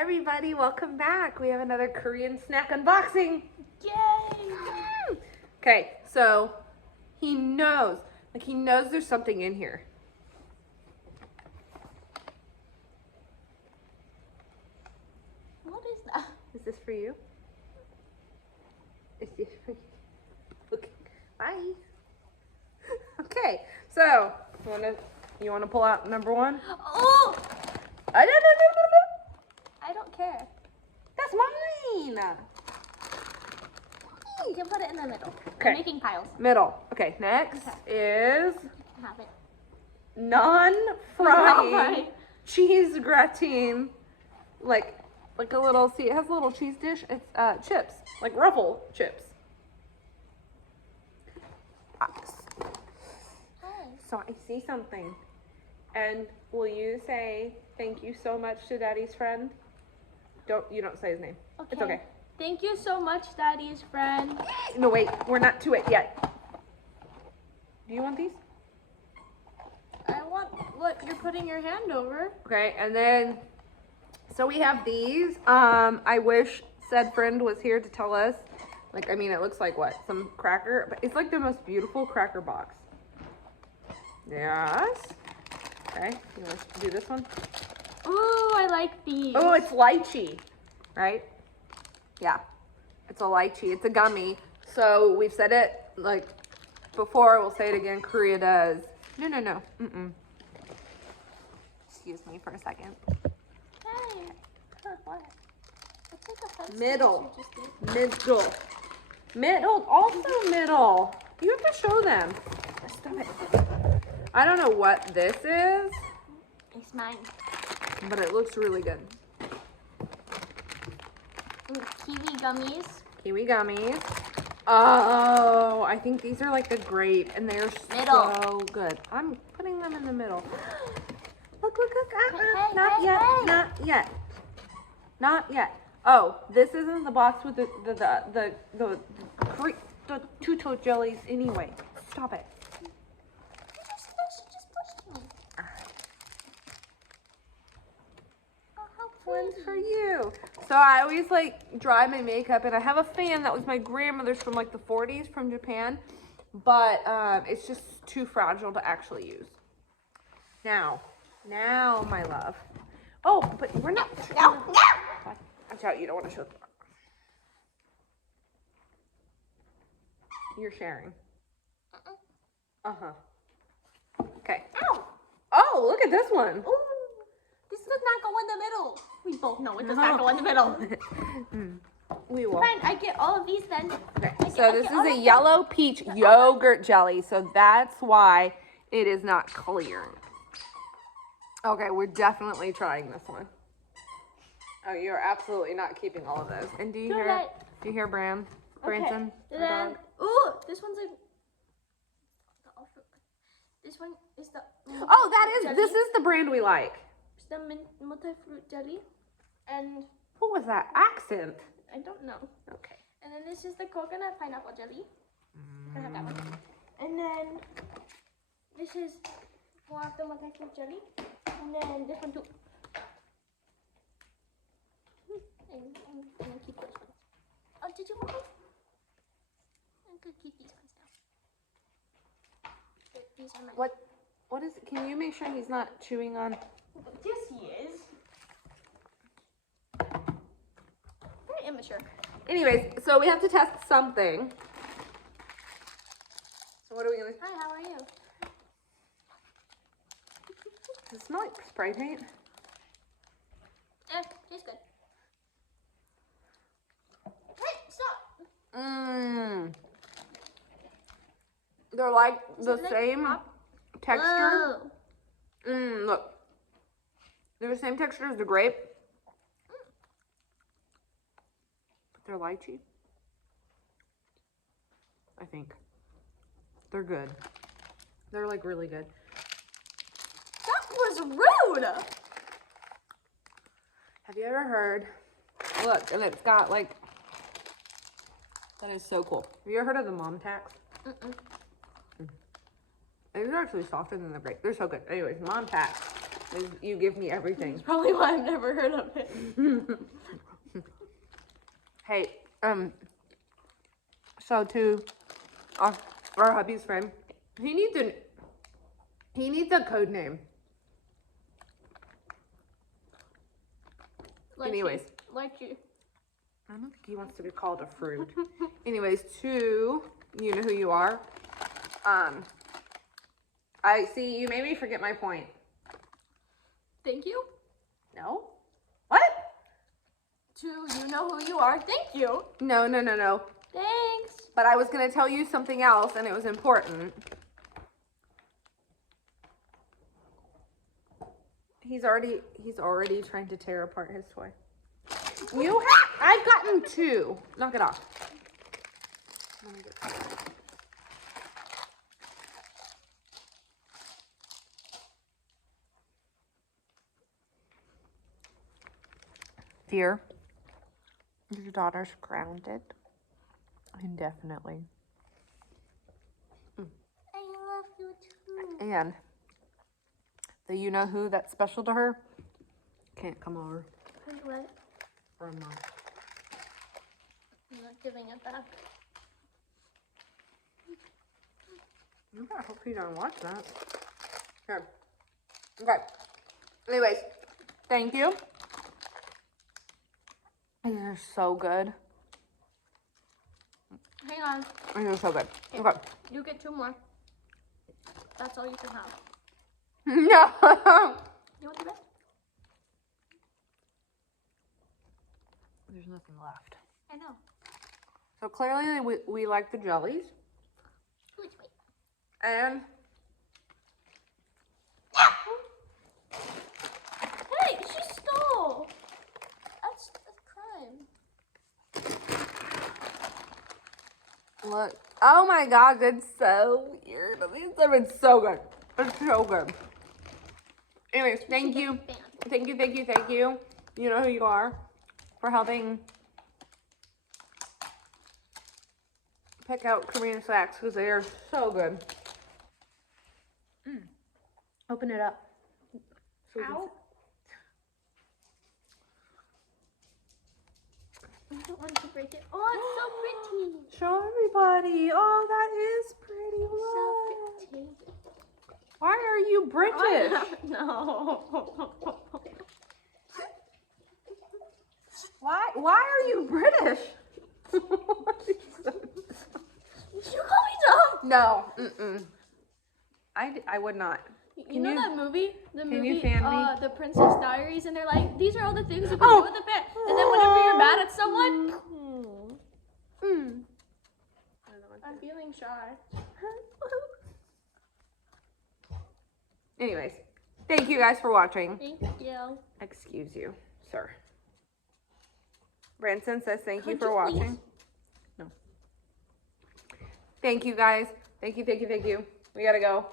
everybody, welcome back. We have another Korean snack unboxing. Yay! Okay, so he knows there's something in here. What is that? Is this for you? Is this for you? Okay, bye. Okay, so you wanna pull out number one? Oh! I I don't care. That's mine. You can put it in the middle. Okay. I'm making piles. Middle. Okay, next is Have it. non-frying Non-frying. cheese gratin, like a little. See, it has a little cheese dish. It's chips, like Ruffle chips. So I see something, and will you say thank you so much to Daddy's friend? You don't say his name. Okay. It's okay. Thank you so much, Daddy's friend. No, wait, we're not to it yet. Do you want these? I want what you're putting your hand over. Okay, and then, so we have these. I wish said friend was here to tell us. Like, I mean, it looks like what? Some cracker, but it's like the most beautiful cracker box. Yes. Okay, you want to do this one? Ooh, I like these. Oh, it's lychee, right? Yeah, it's a lychee. It's a gummy. So we've said it like before. We'll say it again. Korea does. No. Mm-mm. Excuse me for a second. Hey. What? It's like a fun Middle. snack you just did. Middle. Also middle. You have to show them. Stop it. I don't know what this is, It's mine. but it looks really good. Kiwi gummies. Kiwi gummies. Oh, I think these are like the grape, and they're Middle. so good. I'm putting them in the middle. Look. Hey, Not hey, yet. hey. Not yet. Oh, this isn't the box with the two-toed jellies anyway. Stop it. She just pushed me. Oh, how One's pretty. for you. So I always like dry my makeup, and I have a fan that was my grandmother's from like the 40s from Japan, but it's just too fragile to actually use. Now, my love. Oh, but we're not. No. Watch out, you don't want to show them. You're sharing. Okay. Ow. Oh, look at this one. Ooh. This does not go in the middle. We both know it does not go in the middle. We will. Fine, I get all of these then. Okay, I so this get is all a of them. yellow peach yogurt jelly, so that's why it is not clear. Okay, we're definitely trying this one. Oh, you're absolutely not keeping all of those. And do you hear Branson? Okay. our Then, dog? ooh, this one's like. This one is the. Oh, this is the brand we like. It's the multi-fruit jelly, and What was that accent? I don't know. Okay. And then this is the coconut pineapple jelly. I have that one. And then this is more of the multi-fruit jelly. And then this one too. And I'm gonna keep those ones. Oh, did you want those? I'm gonna keep these ones now. These are mine. What is it? Can you make sure he's not chewing on? Yes, he is. Very immature. Anyways, so we have to test something. So what are we gonna? Hi, how are you? Does it smell like spray paint? Tastes good. Hey, stop! Mmm. They're like the Is it like same pop? texture. Whoa. Look. They're the same texture as the grape. But they're lychee. I think. They're good. They're like really good. That was rude! Have you ever heard? Look, and it's got like. That is so cool. Have you ever heard of the mom tax? Mm-mm. They're actually softer than the grape. They're so good. Anyways, mom tax is you give me everything. That's probably why I've never heard of it. Hey, so to our hubby's friend, he needs a code name. Anyways. Lychee. I don't think he wants to be called a fruit. Anyways, to you know who you are. I see you made me forget my point. Thank you. No? What? To you know who you are. Thank you. No. Thanks. But I was gonna tell you something else, and it was important. He's already trying to tear apart his toy. I've gotten 2. Knock it off. Let me get this. Dear, your daughter's grounded indefinitely. I love you too. And the you know who that's special to her can't come over Wait, what? for a month. I'm not giving it back. I hope you don't watch that. Here. Okay. Anyways, thank you. You're so good. Hang on. You're so good. Okay. You get 2 more. That's all you can have. No. You want the rest? There's nothing left. I know. So clearly we like the jellies. Which way? And Hey, she stole. That's a crime. look. Oh my god, it's so weird. These have been so good. It's so good. Anyways, thank you. Thank you. You know who you are for helping pick out Korean snacks because they are so good. Open it up. So we can Ow. I don't want to break it. Oh, it's so pretty. show everybody. Oh, that is pretty. Look. So pretty. Why are you British? No. Why are you British? Did you call me dumb? No. I would not. You know that movie? The can movie, you fan me? The Princess Diaries, and they're like, these are all the things you can do with a fan. And then whenever you're mad at someone, I'm feeling shy. Anyways, thank you guys for watching. Thank you. Excuse you, sir. Branson says thank you Could for you watching. please? No. Thank you guys. Thank you. We gotta go.